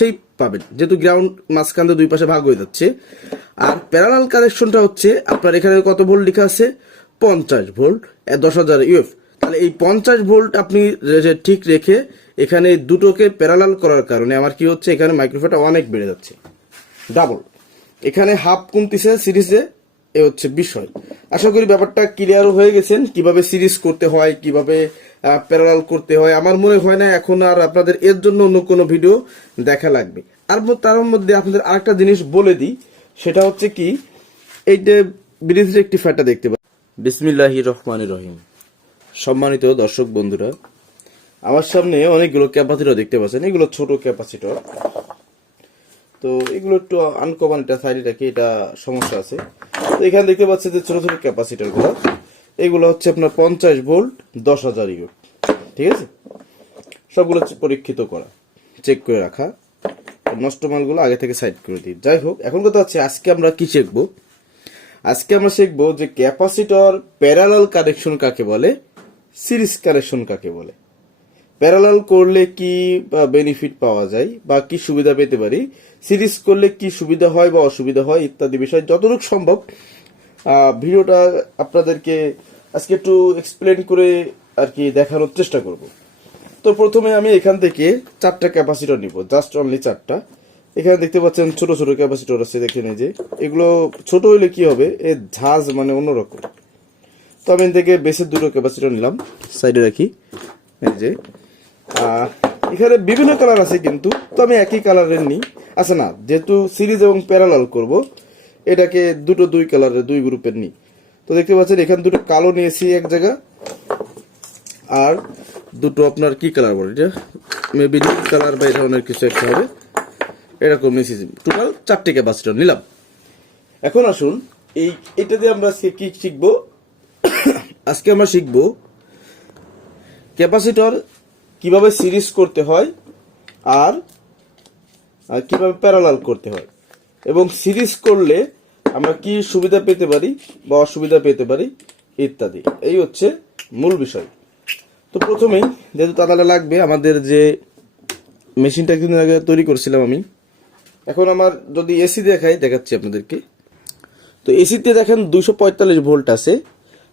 সেই পাবেন। যেহেতু গ্রাউন্ড মাঝখান দুই পাশে ভাগ হয়ে যাচ্ছে। আর প্যারালাল কানেকশনটা হচ্ছে আপনার এখানে কত ভোল্ট লেখা আছে? পঞ্চাশ ভোল্ট দশ হাজার ইউএফ তাহলে এই পঞ্চাশ ভোল্ট আপনি ঠিক রেখে এখানে দুটোকে প্যারালাল করার কারণে আমার কি হচ্ছে? এখানে মাইক্রোফোনটা অনেক বেড়ে যাচ্ছে। ডাবল এখানে হাফ কমতিছে সিরিজে এ হচ্ছে বিষয়। আশা করি ব্যাপারটা ক্লিয়ারও হয়ে গেছেন। কীভাবে সিরিজ করতে হয়, কীভাবে প্যারালাল করতে হয়। আমার মনে হয় না এখন আর আপনাদের এর জন্য অন্য কোনো ভিডিও দেখা লাগবে। আর তার মধ্যে আপনাদের আরেকটা জিনিস বলে দিই, সেটা হচ্ছে কি, এই যে ব্রিজের একটি ফ্যাটা দেখতে পাচ্ছি বিসমিল্লাহি রহমান রহিম। সম্মানিত দর্শক বন্ধুরা, আমার সামনে অনেকগুলো ক্যাপাসিটর দেখতে পাচ্ছেন। এগুলো ছোট ক্যাপাসিটর তো এগুলো একটু আনকমন এটা সাইডে রাখি, এটা সমস্যা আছে। তো এখানে দেখতে পাচ্ছেন যে ছোট ছোট ক্যাপাসিটারগুলো। এগুলো হচ্ছে আপনার পঞ্চাশ ভোল্ট দশ হাজার ইউ ঠিক আছে? সবগুলো পরীক্ষিত করা। চেক করে রাখা। নষ্ট মালগুলো আগে থেকে সাইড করে দিই। যাই হোক, এখন কথা হচ্ছে আজকে আমরা কি শিখব? আজকে আমরা শিখব যে ক্যাপাসিটর প্যারালাল কানেকশন কাকে বলে? সিরিজ কানেকশন কাকে বলে? প্যারালাল করলে কি বেনিফিট পাওয়া যায় বা কি সুবিধা পেতে পারি? সিরিজ করলে কি সুবিধা হয় বা অসুবিধা হয় ইত্যাদি বিষয় যতটুকু সম্ভব। ভিডিওটা আপনাদেরকে আজকে একটু এক্সপ্লেন করে আর কি দেখানোর চেষ্টা করব। তো প্রথমে আমি এখান থেকে চারটা ক্যাপাসিটর নিব জাস্ট অনলি চারটা। এখানে দেখতে পাচ্ছেন ছোট ছোট ক্যাপাসিটর আছে দেখে নেই যে। এগুলো ছোট হইলে কি হবে? এর ঝাঁজ মানে অন্যরকম তো আমি থেকে বেসের দুটো ক্যাপাসিটর নিলাম, সাইডে রাখি, এই যে। এখানে বিভিন্ন কালার আছে কিন্তু, তো আমি একই কালারের নিই। আচ্ছা না, যেহেতু সিরিজ এবং প্যারালাল করব, এটাকে দুটো দুই কালারের, দুই গ্রুপের নিই। তো দেখতে পাচ্ছেন, এখানে দুটো কালো নিয়েছি এক জায়গা আর দুটো আপনার কি কালার বলে? এটা মেবি কালার বা এই ধরনের কিছু একটা হবে। এরকম নিয়েছি টোটাল চারটে ক্যাপাসিটর নিলাম। এখন আসুন, এই এটা দিয়ে আমরা আজকে কি শিখব? আজকে আমরা শিখব ক্যাপাসিটর কীভাবে সিরিজ করতে হয় আর কীভাবে প্যারালাল করতে হয়। এবং সিরিজ করলে আমরা কি সুবিধা পেতে পারি বা অসুবিধা পেতে পারি ইত্যাদি। এই হচ্ছে মূল বিষয়। তো প্রথমেই যেহেতু তাহলে লাগবে, আমাদের যে মেশিনটা কিছুদিন আগে তৈরি করছিলাম আমি, এখন আমার যদি এসি দেখাই, দেখাচ্ছি আপনাদেরকে। তো এসিতে দেখেন দুশো পঁয়তাল্লিশ ভোল্ট আছে,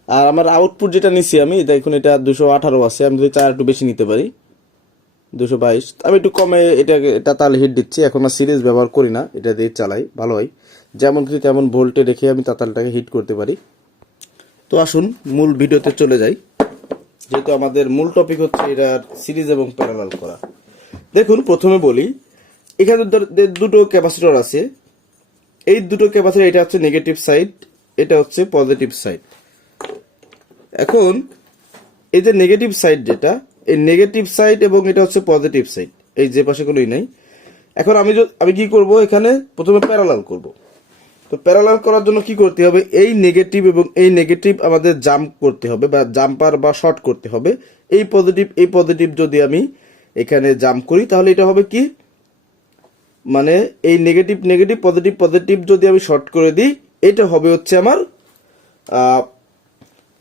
আর আমার আউটপুট যেটা নিছি আমি, দেখুন এটা দুশো আঠারো আছে, আমি যদি চার একটু বেশি নিতে পারি দুশো বাইশ। আমি একটু কমে এটা এটা তাহলে হিট দিচ্ছি, এখন আর সিরিজ ব্যবহার করি না, এটা দিয়ে চালাই, ভালো হয়। যেমন কিছু তেমন ভোল্টে রেখে আমি তাতালটাকে হিট করতে পারি। তো আসুন, মূল ভিডিওতে চলে যাই। যেহেতু আমাদের মূল টপিক হচ্ছে এটার সিরিজ এবং প্যারালাল করা। দেখুন, প্রথমে বলি, এখানে দুটো ক্যাপাসিটর আছে, এই দুটো ক্যাপাসিটর এটা হচ্ছে নেগেটিভ সাইড এটা হচ্ছে পজিটিভ সাইড এখন, এই যে নেগেটিভ সাইড যেটা, এই নেগেটিভ সাইড এবং এটা হচ্ছে পজিটিভ সাইড এই যে পাশে কোনোই নাই। এখন আমি আমি কি করব এখানে? প্রথমে প্যারালাল করব। তো প্যারালাল করার জন্য কি করতে হবে? এই নেগেটিভ এবং এই নেগেটিভ আমাদের জাম্প করতে হবে বা জাম্পার বা শর্ট করতে হবে। এই পজিটিভ এই পজিটিভ যদি আমি এখানে জাম্প করি, তাহলে এটা হবে কি? মানে এই নেগেটিভ নেগেটিভ পজিটিভ পজিটিভ যদি আমি শর্ট করে দিই, এটা হবে হচ্ছে আমার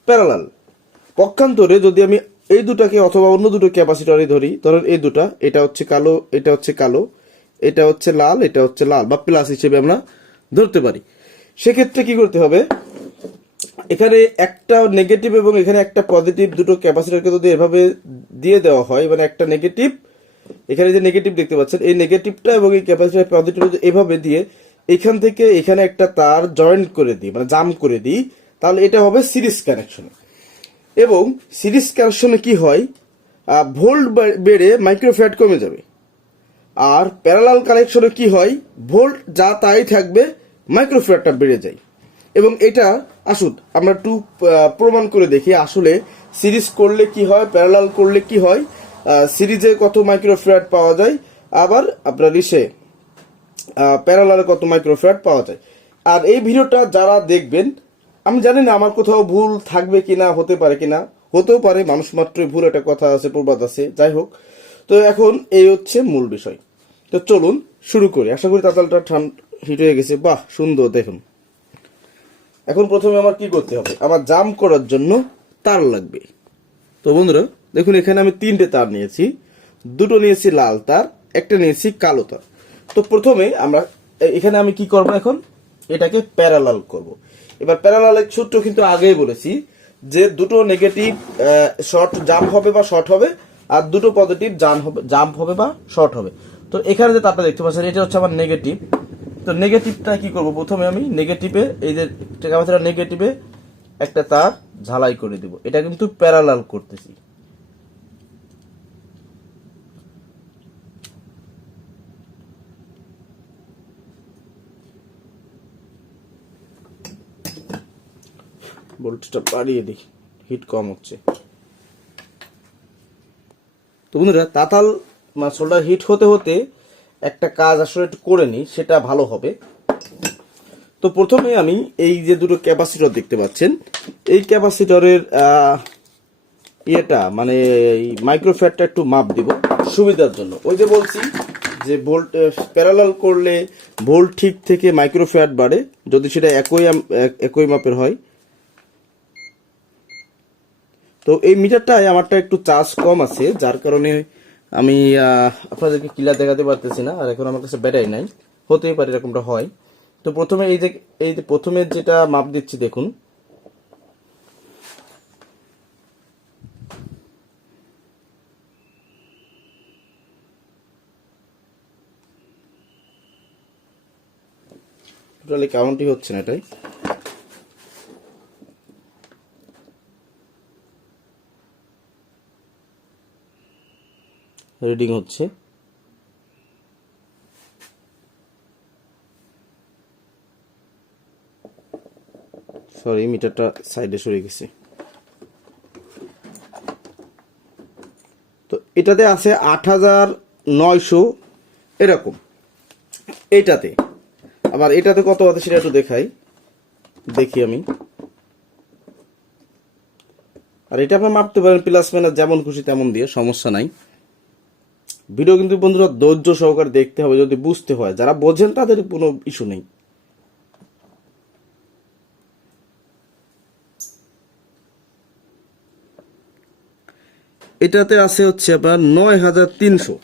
প্যারালাল পক্ষান্তরে যদি আমি এই দুটাকে অথবা অন্য দুটো ক্যাপাসিটরে ধরি, ধরেন এই দুটা, এটা হচ্ছে কালো, এটা হচ্ছে কালো, এটা হচ্ছে লাল, এটা হচ্ছে লাল বা প্লাস হিসেবে আমরা ধরতে পারি। সেক্ষেত্রে কি করতে হবে? এখানে একটা নেগেটিভ এবং এখানে একটা পজিটিভ দুটো ক্যাপাসিটরকে যদি এভাবে দিয়ে দেওয়া হয় মানে একটা নেগেটিভ এখানে যে নেগেটিভ দেখতে পাচ্ছেন, এই নেগেটিভটা এবং এই ক্যাপাসিটার পজিটিভ এভাবে দিয়ে এখান থেকে এখানে একটা তার জয়েন্ট করে দিই মানে জাম করে দিই, তাহলে এটা হবে সিরিজ কানেকশন এবং সিরিজ কানেকশনে কি হয়? ভোল্ট বেড়ে মাইক্রোফ্যাট কমে যাবে। আর প্যারালাল কানেকশনে কি হয়? ভোল্ট যা তাই থাকবে মাইক্রোফ্যাটটা বেড়ে যায়। এবং এটা, আসুন, আমরা একটু প্রমাণ করে দেখি আসলে সিরিজ করলে কি হয়, প্যারালাল করলে কি হয়। সিরিজে কত মাইক্রোফ্যাট পাওয়া যায়, আবার আপনার ইসে প্যারালালে কত মাইক্রোফ্যাট পাওয়া যায়। আর এই ভিডিওটা যারা দেখবেন, আমি জানি না আমার কোথাও ভুল থাকবে কি না হতে পারে কিনা, হতেও পারে, মানুষ মাত্রই ভুল একটা কথা আছে, প্রবাদ আছে, যাই হোক। তো এখন এই হচ্ছে মূল বিষয়। তো চলুন, শুরু করি। আশা করি তাতালটা হিট হয়ে গেছে, বাহ, সুন্দর, দেখুন। এখন প্রথমে আমার কি করতে হবে? আমার জাম করার জন্য তার লাগবে। তো বন্ধুরা, দেখুন, এখানে আমি তিনটে তার নিয়েছি। দুটো নিয়েছি লাল তার, একটা নিয়েছি কালো তার। তো প্রথমে আমরা এখানে আমি কি করব এখন? এটাকে প্যারালাল করব। এবার প্যারালালের সূত্র কিন্তু আগেই বলেছি যে দুটো নেগেটিভ শর্ট জাম্প হবে বা শর্ট হবে, আর দুটো পজিটিভ জাম্প হবে জাম্প হবে বা শর্ট হবে। তো এখানে যে তারটা দেখতে পাচ্ছেন, এটা হচ্ছে আমার নেগেটিভ তো নেগেটিভটা কি করব? প্রথমে আমি নেগেটিভে এই যে ক্যাপাসিটর নেগেটিভে একটা তার ঝালাই করে দিব। এটা কিন্তু প্যারালাল করতেছি। ভোল্টেজটা বাড়িয়ে দিই হিট কম হচ্ছে। তো বন্ধুরা, তাতাল সোল্ডার হিট হতে হতে একটা কাজ আসলে একটু করে নিই, সেটা ভালো হবে। তো প্রথমে আমি এই যে দুটো ক্যাপাসিটর দেখতে পাচ্ছেন, এই ক্যাপাসিটরের ইয়েটা মানে মাইক্রোফ্যাটটা একটু মাপ দিব সুবিধার জন্য। ওই যে বলছি যে ভোল্ট প্যারালাল করলে ভোল্ট ঠিক থেকে মাইক্রোফ্যাট বাড়ে, যদি সেটা একই একই মাপের হয়। তো এই মিটারটায় আমারটা একটু চার্জ কম আছে, যার কারণে আমি আপনাদেরকে ক্লিয়ার দেখাতে পারতেছি না, আর এখন আমার কাছে ব্যাটারি নাই। হতেই পারে এরকমটা হয়। তো প্রথমে এই যে এই যে প্রথমে যেটা মাপ দিচ্ছি, দেখুন। টোটালি কাউন্টই হচ্ছে না এটাই। রিডিং হচ্ছে। সরি মিটারটা সাইডে সরে গেছে। তো এটাতে আছে আট হাজার নয়শো এরকম। এইটাতে আবার এটাতে কত আছে সেটা একটু দেখাই। দেখি আমি। আর এটা আপনার মাপতে পারেন প্লাস মাইনাস যেমন খুশি তেমন দিয়ে, সমস্যা নাই। ভিডিও কিন্তু বন্ধুরা ধৈর্য সহকারে দেখতে হবে যদি বুঝতে হয়। যারা বোঝেন তাদের কোনো ইস্যু নেই। এটাতে আছে হচ্ছে আপনার নয় হাজার তিনশো।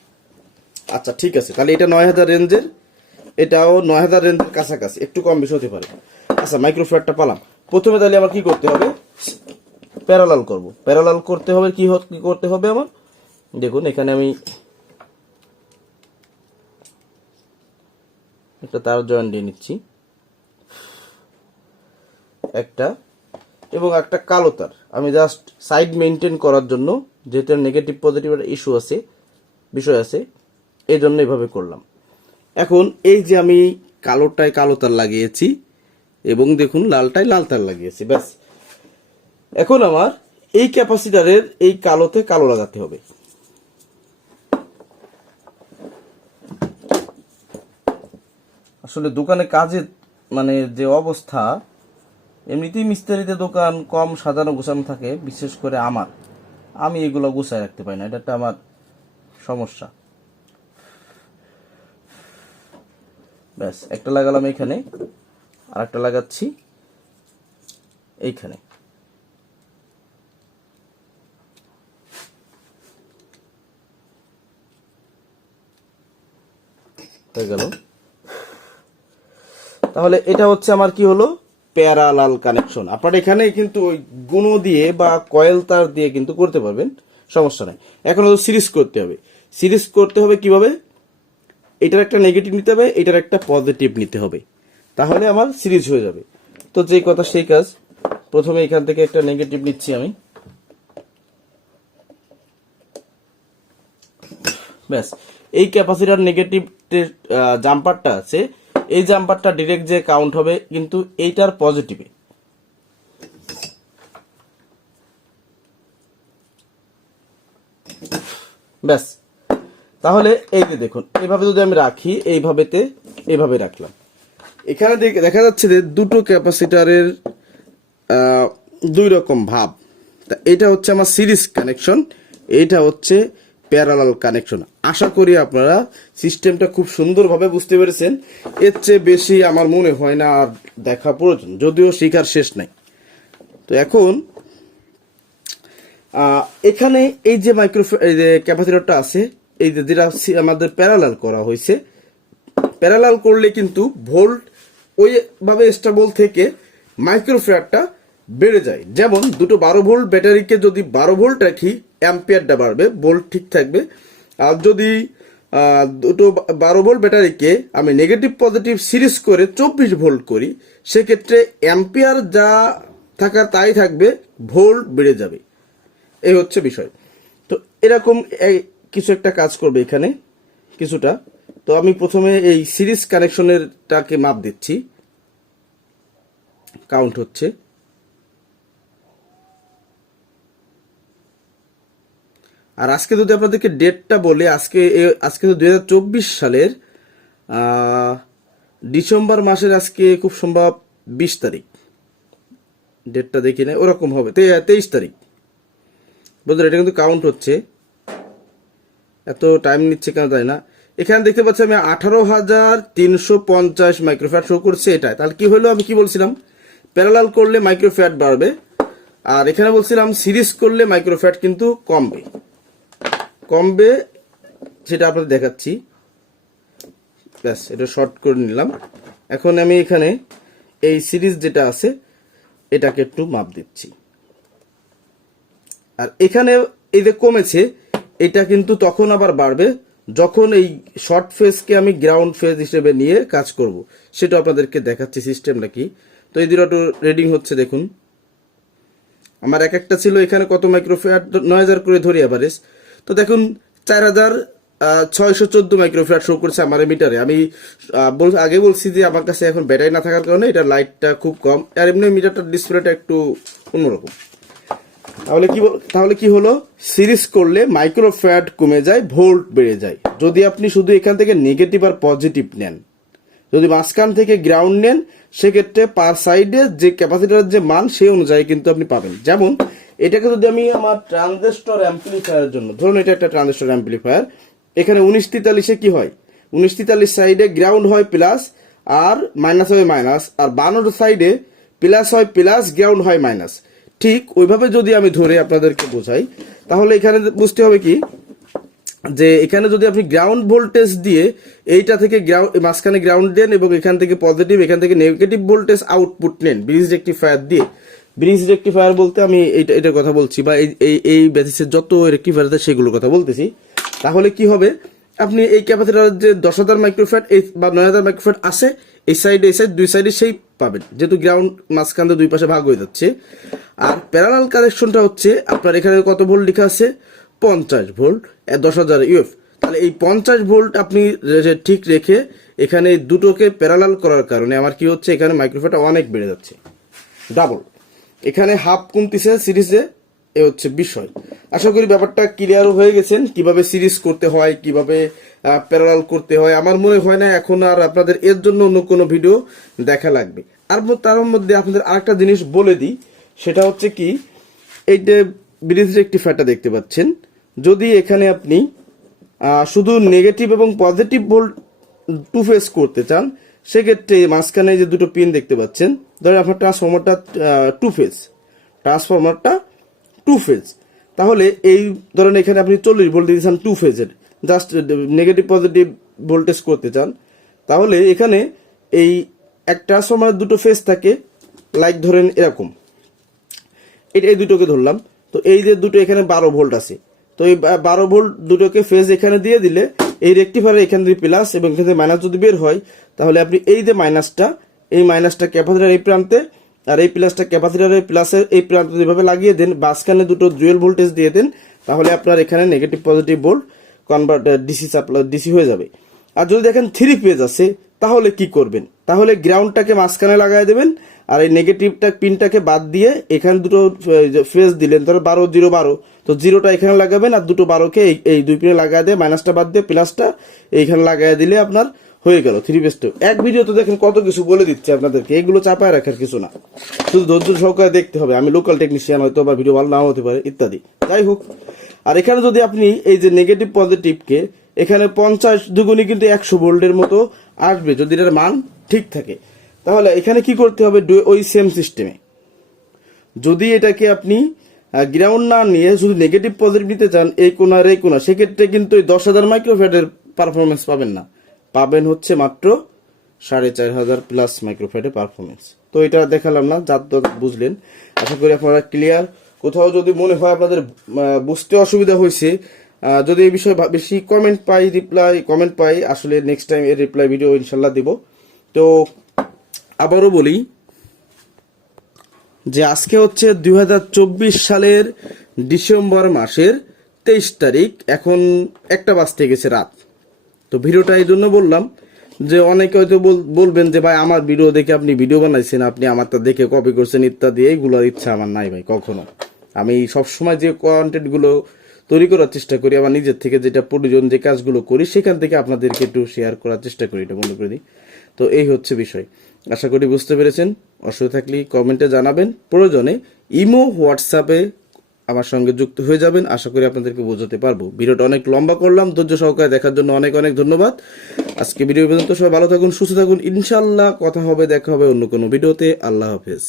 আচ্ছা ঠিক আছে। তাহলে এটা নয় হাজার রেঞ্জের, এটাও নয় হাজার রেঞ্জের কাছাকাছি। একটু কম বেশি হতে পারে। আচ্ছা মাইক্রোফ্ল্যাটটা পালাম। প্রথমে তাহলে আমার কি করতে হবে? প্যারালাল করব। প্যারালাল করতে হবে কি করতে হবে আমার? দেখুন, এখানে আমি একটা তার জয়েন্ট দিয়ে নিচ্ছি। একটা এবং একটা কালো তার। আমি জাস্ট সাইড মেনটেন করার জন্য যেহেতু নেগেটিভ পজিটিভ একটা ইস্যু আছে, বিষয় আছে, এই জন্য এভাবে করলাম। এখন এই যে আমি কালোটায় কালো তার লাগিয়েছি এবং দেখুন লালটায় লাল তার লাগিয়েছি, ব্যাস। এখন আমার এই ক্যাপাসিটারের এই কালোতে কালো লাগাতে হবে। আসলে দোকানে কাজে মানে যে অবস্থা, এমনিতেই মিস্ত্রিতে দোকান কম সাজানো গোছানো থাকে, বিশেষ করে আমার। আমি এগুলো গুছায় রাখতে পারি না, এটা একটা আমার সমস্যা। ব্যাস, একটা লাগালাম এখানে আর একটা লাগাচ্ছি এইখানে। হয়ে গেল। তাহলে এটা হচ্ছে আমার কি হলো? Parallel connection. আপনার এখানে কিন্তু ওই গুণ দিয়ে বা কয়েল তার দিয়ে কিন্তু করতে পারবেন, সমস্যা নাই। এখন হলো সিরিজ করতে হবে। সিরিজ করতে হবে কীভাবে? এটার একটা নেগেটিভ নিতে হবে, এটার একটা পজিটিভ নিতে হবে। তাহলে আমার সিরিজ হয়ে যাবে। তো যে কথা, সেই কাজ। প্রথমে এখান থেকে একটা নেগেটিভ নিচ্ছি আমি। ব্যাস। এই ক্যাপাসিটার নেগেটিভ জাম্পারটা আছে এই জাম্পারটা ডিরেক্ট যে কাউন্ট হবে, কিন্তু এইটার পজিটিভে ব্যাস। তাহলে এই যে দেখুন, এইভাবে যদি আমি রাখি, এইভাবেতে, এইভাবে রাখলাম। এখানে দেখ- যাচ্ছে যে দুটো ক্যাপাসিটারের দুই রকম ভাব। তা এটা হচ্ছে আমার সিরিজ কানেকশন এইটা হচ্ছে প্যারালাল কানেকশন। আশা করি আপনারা সিস্টেমটা খুব সুন্দরভাবে বুঝতে পেরেছেন। এর চেয়ে বেশি আমার মনে হয় না আর দেখা প্রয়োজন, যদিও শিখার শেষ নাই। তো এখন এখানে এই যে মাইক্রো এই যে ক্যাপাসিটরটা আছে, এই যে যেটা আমাদের প্যারালাল করা হয়েছে, প্যারালাল করলে কিন্তু ভোল্ট ওইভাবে স্টেবল থেকে মাইক্রোফ্যাটটা বেড়ে যায়। যেমন দুটো বারো ভোল্ট ব্যাটারিকে যদি বারো ভোল্ট রাখি অ্যাম্পিয়ারটা বাড়বে ভোল্ট ঠিক থাকবে। আর যদি দুটো বারো ভোল্ট ব্যাটারিকে আমি নেগেটিভ পজিটিভ সিরিজ করে চব্বিশ ভোল্ট করি, সেক্ষেত্রে অ্যাম্পিয়ার যা থাকার তাই থাকবে ভোল্ট বেড়ে যাবে। এই হচ্ছে বিষয়। তো এরকম কিছু একটা কাজ করবে এখানে, কিছুটা। তো আমি প্রথমে এই সিরিজ কানেকশনেরটাকে মাপ দিচ্ছি। কাউন্ট হচ্ছে। আর আজকে যদি আপনাদেরকে ডেটটা বলে, আজকে আজকে তো দুই হাজার চব্বিশ সালের ডিসেম্বর মাসের আজকে খুব সম্ভব বিশ তারিখ। ডেটটা দেখি না ওরকম হবে তেইশ তারিখ। বন্ধুরা, এটা কিন্তু কাউন্ট হচ্ছে। এত টাইম নিচ্ছে কেন তাই না। এখানে দেখতে পাচ্ছি আমি আঠারো হাজার তিনশো পঞ্চাশ মাইক্রোফ্যাট শো করছে এটা তাহলে কি হলো আমি কি বলছিলাম? প্যারালাল করলে মাইক্রোফ্যাট বাড়বে, আর এখানে বলছিলাম সিরিজ করলে মাইক্রোফ্যাট কিন্তু কমবে। কমবে, সেটা আপনাদের দেখাচ্ছি। ব্যাস, এটা শর্ট করে নিলাম। এখন আমি এখানে এই সিরিজ যেটা আছে, এটাকে একটু মাপ দিচ্ছি। আর এখানে এই যে কমেছে, এটা কিন্তু তখন আবার বাড়বে যখন এই শর্ট ফেজকে আমি গ্রাউন্ড ফেজ হিসেবে নিয়ে কাজ করব। সেটা আপনাদেরকে দেখাচ্ছি সিস্টেমটা কি। তো এই দুটো রেডিং হচ্ছে, দেখুন। আমার এক একটা ছিল এখানে কত মাইক্রোফ্যাট নয় হাজার করে ধরি অ্যাভারেজ তো দেখুন, চার হাজার ছয়শো চোদ্দ মাইক্রোফ্ল্যাট শো করছে আমার মিটারে আমি আগে বলছি যে আমার কাছে এখন ব্যাটারি না থাকার কারণে এটা লাইটটা খুব কম। আর এমনি মিটারটার ডিসপ্লেটা একটু অন্যরকম। তাহলে কি তাহলে কি হলো? সিরিজ করলে মাইক্রোফ্যাট কমে যায় ভোল্ট বেড়ে যায়। যদি আপনি শুধু এখান থেকে নেগেটিভ আর পজিটিভ নেন, যদি মাঝখান থেকে গ্রাউন্ড নেন, সেক্ষেত্রে পার সাইডে যে ক্যাপাসিটারের যে মান, সেই অনুযায়ী কিন্তু আপনি পাবেন। যেমন এটাকে যদি আমি আমার ট্রানজিস্টর অ্যাম্পলিফায়ারের জন্য, ধরুন এটা একটা ট্রানজিস্টর অ্যাম্পলিফায়ার এখানে উনিশ তেতাল্লিশে কি হয়? উনিশ তেতাল্লিশ সাইডে গ্রাউন্ড হয় প্লাস আর মাইনাস হয় মাইনাস আর বানোর সাইডে প্লাস হয় প্লাস গ্রাউন্ড হয় মাইনাস ঠিক ওইভাবে যদি আমি ধরে আপনাদেরকে বোঝাই, তাহলে এখানে বুঝতে হবে কি? যে এখানে যদি আপনি গ্রাউন্ড ভোল্টেজ দিয়ে এইটা থেকে গ্রাউন্ড মাঝখানে গ্রাউন্ড দেন এবং এখান থেকে পজিটিভ এখান থেকে নেগেটিভ ভোল্টেজ আউটপুট নেন ব্রিজ রেক্টিফায়ার দিয়ে ব্রিজ রেক্টিফায়ার বলতে আমি এইটা এটার কথা বলছি বা এই এই বেসিসের যত রেক্টিফায়ার আছে সেগুলোর কথা বলতেছি। তাহলে কি হবে? আপনি এই ক্যাপাসিটার যে দশ হাজার মাইক্রোফ্যাট, এই বা নয় হাজার মাইক্রোফ্যাট আছে, এই সাইডে, এই সাইড দুই সাইডে সেই পাবেন। যেহেতু গ্রাউন্ড মাঝখান দুই পাশে ভাগ হয়ে যাচ্ছে। আর প্যারালাল কানেকশনটা হচ্ছে আপনার এখানে কত ভোল্ট লেখা আছে? পঞ্চাশ ভোল্ট দশ হাজার ইউএফ তাহলে এই পঞ্চাশ ভোল্ট আপনি ঠিক রেখে এখানে দুটোকে প্যারালাল করার কারণে আমার কি হচ্ছে? এখানে মাইক্রোফোনটা অনেক বেড়ে যাচ্ছে। ডাবল এখানে হাফ কমতিছে সিরিজে, এ হচ্ছে বিষয়। আশা করি ব্যাপারটা ক্লিয়ার হয়ে গেছেন, কীভাবে সিরিজ করতে হয়, কীভাবে প্যারালাল করতে হয়। আমার মনে হয় না এখন আর আপনাদের এর জন্য অন্য কোনো ভিডিও দেখা লাগবে। আর তার মধ্যে আপনাদের আরেকটা জিনিস বলে দিই, সেটা হচ্ছে কি, এই যে একটি রেক্টিফায়ারটা দেখতে পাচ্ছেন। যদি এখানে আপনি শুধু নেগেটিভ এবং পজিটিভ ভোল্ট টু ফেস করতে চান সেক্ষেত্রে মাঝখানে যে দুটো পিন দেখতে পাচ্ছেন, ধরেন আপনার ট্রান্সফর্মারটা টু ফেজ ট্রান্সফর্মারটা টু ফেজ তাহলে এই ধরেন এখানে আপনি চল্লিশ ভোল্ট দিতে চান টু ফেজের জাস্ট নেগেটিভ পজিটিভ ভোল্টেজ করতে চান। তাহলে এখানে এই এক ট্রান্সফর্মারের দুটো ফেজ থাকে লাইক ধরেন এরকম। এটা এই দুটোকে ধরলাম। তো এই যে দুটো এখানে বারো ভোল্ট আছে। তো এই বারো ভোল্ট দুটোকে ফেজ এখানে দিয়ে দিলে এই রেক্টিফায়ার এখান থেকে প্লাস এবং এখান থেকে মাইনাস যদি বের হয়, তাহলে আপনি এই যে মাইনাসটা এই মাইনাসটা ক্যাপাসিটার এই প্রান্তে আর এই প্লাসটা ক্যাপাসিটারের প্লাসের এই প্রান্তে যেভাবে লাগিয়ে দেন বাসখানে দুটো জুয়েল ভোল্টেজ দিয়ে দেন, তাহলে আপনার এখানে negative positive volt convert DC supply DC হয়ে যাবে। আর যদি দেখেন থ্রি পেজ আছে, তাহলে কি করবেন? তাহলে গ্রাউন্ডটাকে মাঝখানে লাগাই দেবেন, আর এই নেগেটিভটা পিনটাকে বাদ দিয়ে এখানে দুটো ফেস দিলেন, ধরো বারো জিরো বারো। তো জিরোটা এখানে লাগাবেন আর দুটো বারোকে এই এই দুই পিনে লাগাই দিয়ে মাইনাসটা বাদ দিয়ে প্লাসটা এইখানে লাগাই দিলে আপনার হয়ে গেল থ্রি পেজটা এক ভিডিও তো দেখেন কত কিছু বলে দিচ্ছে আপনাদেরকে, এগুলো চাপায় রাখার কিছু না। শুধু ধৈর্য সহকারে দেখতে হবে, আমি লোকাল টেকনিশিয়ান হয়তো বা ভিডিও ভালো নাও হতে পারে, ইত্যাদি। যাই হোক, আর এখানে যদি আপনি এই যে নেগেটিভ পজিটিভকে এখানে পঞ্চাশ দুগুনি কিন্তু একশো ভোল্টের মতো আসবে, যদি এটার মান ঠিক থাকে। তাহলে এখানে কি করতে হবে? ওই সেম সিস্টেমে যদি এটাকে আপনি গ্রাউন্ড না নিয়ে শুধু নেগেটিভ পজিটিভ নিতে চান, এই কোনা আর এই কোনা সেক্ষেত্রে কিন্তু ওই দশ হাজার মাইক্রোফ্যাটের পারফরমেন্স পাবেন না। পাবেন হচ্ছে মাত্র সাড়ে চার হাজার প্লাস মাইক্রোফ্যাটের পারফরমেন্স তো এটা দেখালাম না যার বুঝলেন। আশা করি আপনারা ক্লিয়ার কোথাও যদি মনে হয় আপনাদের বুঝতে অসুবিধা হয়েছে যদি এই বিষয়ে বেশি কমেন্ট পাই রিপ্লাই কমেন্ট পাই, আসলে নেক্সট টাইম এর রিপ্লাই ভিডিও ইনশাল্লাহ দিব। তো আবারও বলি যে আজকে হচ্ছে দু হাজার চব্বিশ সালের ডিসেম্বর মাসের তেইশ তারিখ, এখন একটা বাজতে গেছে রাত। তো ভিডিওটা এই জন্য বললাম যে অনেকে হয়তো বল- বলবেন যে ভাই আমার ভিডিও দেখে আপনি ভিডিও বানাইছেন, আপনি আমারটা দেখে কপি করছেন ইত্যাদি এইগুলোর ইচ্ছা আমার নাই ভাই, কখনো। আমি সবসময় যে কন্টেন্টগুলো তৈরি করার চেষ্টা করি আমার নিজের থেকে যেটা প্রয়োজন, যে কাজগুলো করি, সেখান থেকে আপনাদেরকে একটু শেয়ার করার চেষ্টা করি এটা মনে করে তো এই হচ্ছে বিষয়। আশা করি বুঝতে পেরেছেন। অসুবিধা থাকলে কমেন্টে জানাবেন। প্রয়োজনে ইমো হোয়াটসঅ্যাপে আমার সঙ্গে যুক্ত হয়ে যাবেন। আশা করি আপনাদেরকে বোঝাতে পারব। ভিডিওটা অনেক লম্বা করলাম। ধৈর্য সহকারে দেখার জন্য অনেক অনেক ধন্যবাদ। আজকে ভিডিও পর্যন্ত সবাই ভালো থাকুন, সুস্থ থাকুন। ইনশাল্লাহ কথা হবে, দেখা হবে অন্য কোনো ভিডিওতে। আল্লাহ হাফেজ।